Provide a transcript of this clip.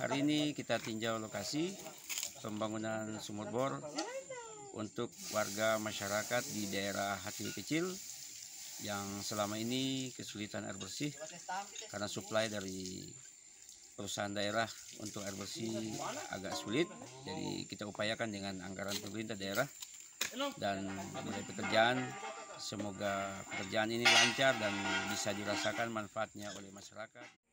Hari ini kita tinjau lokasi pembangunan sumur bor untuk warga masyarakat di daerah Hati Kecil yang selama ini kesulitan air bersih karena suplai dari perusahaan daerah untuk air bersih agak sulit. Jadi kita upayakan dengan anggaran pemerintah daerah dan mulai pekerjaan. Semoga pekerjaan ini lancar dan bisa dirasakan manfaatnya oleh masyarakat.